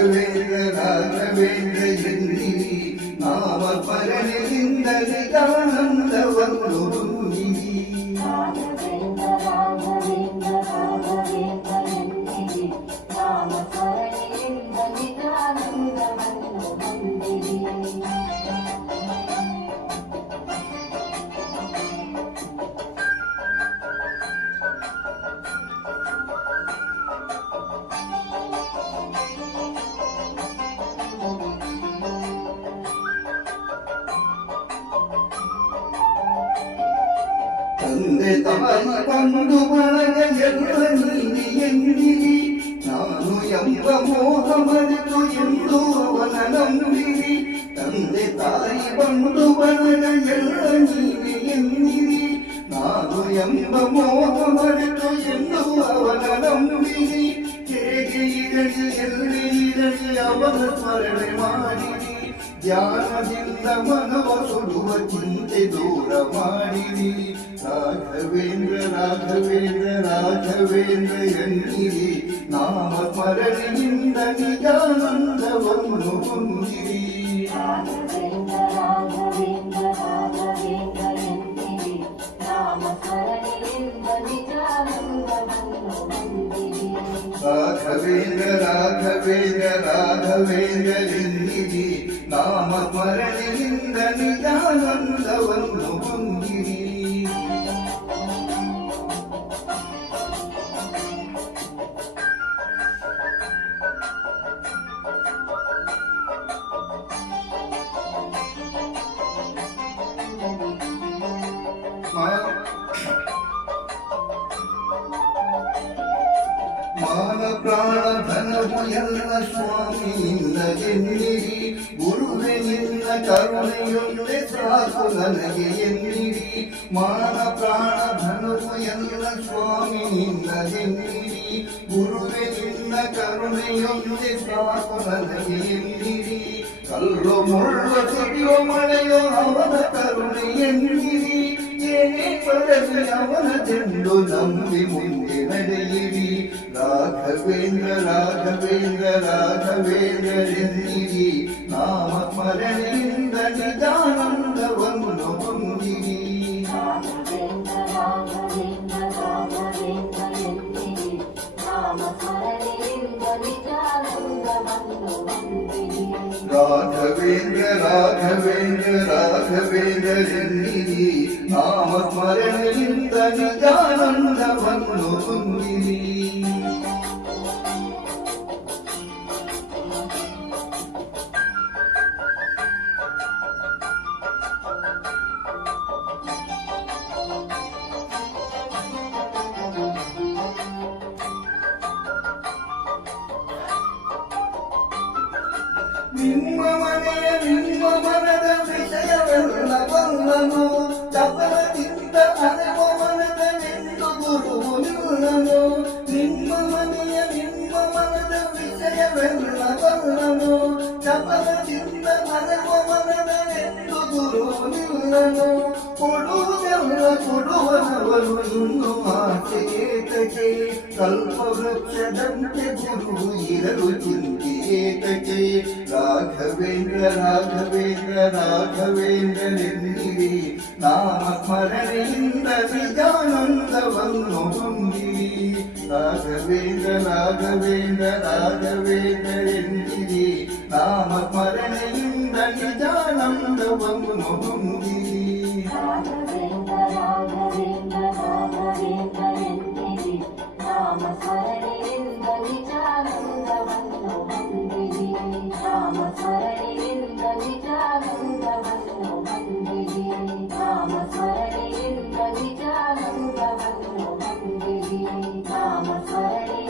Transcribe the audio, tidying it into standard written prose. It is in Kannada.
ರಾಘವೇಂದ್ರ ಎನ್ನಿರಿ ನಾಮ ಸ್ಮರಣೆಯಿಂದ ನಿಜಾನಂದವನ್ನು ಹೊಂದಿರಿ. ತಂದೆ ತಾಯಿ ಬಂಧು ಬಳಗ ಎಲ್ಲ ನೀನೆ ಎಂದಿರಿ ನಾನು ಎಂಬ ಮೋಹ ಮರೆತು ಎಂದು ಅವನ ನಂಬಿರಿ. ತಂದೆ ತಾಯಿ ಬಂಧು ಬಳಗ ಎಲ್ಲ ನೀನೆ ಎಂದಿರಿ ನಾನು ಎಂಬ ಮೋಹ ಮರೆತು ಎಂದು ಅವನ ನಂಬಿರಿ. ಹೇಗೆ ಇರಲಿ ಎಲ್ಲಿ ಇರಲಿ ಅವನ ಸ್ಮರಣೆ ಮಾಡಿರಿ. ಧ್ಯಾನದಿಂದ ಮನವ ಸುಡುವ ಚಿಂತೆ ದೂರ ಮಾಡಿರಿ. ರಾಘವೇಂದ್ರ ರಾಘವೇಂದ್ರ ರಾಘವೇಂದ್ರ ಎನ್ನಿರಿ ನಾಮ ಸ್ಮರಣೆಯಿಂದ ನಿಜಾನಂದವನ್ನು ಹೊಂದಿರಿ. ರಾಘವೇಂದ್ರ ರಾಘವೇಂದ್ರ ರಾಘವೇಂದ್ರ ಎನ್ನಿರಿ ನಾಮ ಸ್ಮರಣೆಯಿಂದ ನಿಜಾನಂದವನ್ನು ಹೊಂದಿರಿ. ಮಾನ ಪ್ರಾಣ ಧನವು ಎಲ್ಲ ಸ್ವಾಮಿ ನಿನ್ನದೆನ್ನಿರಿ. ಗುರುವೆ ನಿನ್ನ ಕರುಣೆಯೊಂದೇ ಸಾಕು ನನಗೆ ಎನ್ನಿರಿ. ಮಾನ ಪ್ರಾಣ ಧನವು ಎಲ್ಲ ಸ್ವಾಮಿ ನಿನ್ನದೆನ್ನಿರಿ. ಗುರುವೆ ನಿನ್ನ ಕರುಣೆಯೊಂದೇ ಸಾಕು ನನಗೆ ಎನ್ನಿರಿ. ಕಲ್ಲು ಮುಳ್ಳು ಸಿಡಿಯೋ ಮಳೆಯೋ ಅವನ ಕರುಣೆ ಎನ್ನಿರಿ. ಏನೇ ಬರಲಿ ಅವನ ಚೆಂಡು ನಂಬಿ ಮುಂದೆ ನಡೆಯಿರಿ. ರಾಘವೇಂದ್ರ ರಾಘವೇಂದ್ರ ರಾಘವೇಂದ್ರ ಎನ್ನಿರಿ ನಾಮ ಸ್ಮರಣೆಯಿಂದ ನಿಜಾನಂದವನ್ನು ಹೊಂದಿರಿ. ರಾಘವೇಂದ್ರ ರಾಘವೇಂದ್ರ ರಾಘವೇಂದ್ರ ಎನ್ನಿರಿ ನಾಮ ಸ್ಮರಣೆಯಿಂದ ನಿಜಾನಂದವನ್ನು ಹೊಂದಿರಿ. ನಿಮ್ಮ ಮನೆಯ ನಿಮ್ಮ ಮನದ ವಿಷಯವೆಲ್ಲ ಬಲ್ಲನು. ಚಪಲದಿಂದ ಅರಿವ ಮನದನೆಂದು ಗುರುವು ನಿಲ್ಲನು. ನಿಮ್ಮ ಮನೆಯ ನಿಮ್ಮ ಮನದ ವಿಷಯವೆಲ್ಲ ಬಲ್ಲನು. ಚಪಲದಿಂದ ಅರಿವ ಮನದನೆಂದು ಗುರುವು ನಿಲ್ಲನು. ಕೊಡುವುದೆಲ್ಲ ಕೊಡುವನವನು ಇನ್ನು ಆಸೆಯೇತಕ್ಕೆ. ಕಲ್ಪವೃಕ್ಷದಂತೆ ಗುರು ಇರಲು ಚಿಂತೆಯೇತಕ್ಕೆ. ರಾಘವೇಂದ್ರ ರಾಘವೇಂದ್ರ ರಾಘವೇಂದ್ರ ಎನ್ನಿರಿ ನಾಮ ಸ್ಮರಣೆಯಿಂದ ನಿಜಾನಂದವನ್ನು ಹೊಂದಿರಿ. ರಾಘವೇಂದ್ರ ರಾಘವೇಂದ್ರ ರಾಘವೇಂದ್ರ ಎನ್ನಿರಿ ನಾಮ ಸ್ಮರಣೆಯಿಂದ ನಿಜಾನಂದವನ್ನು ಹೊಂದಿರಿ. Sware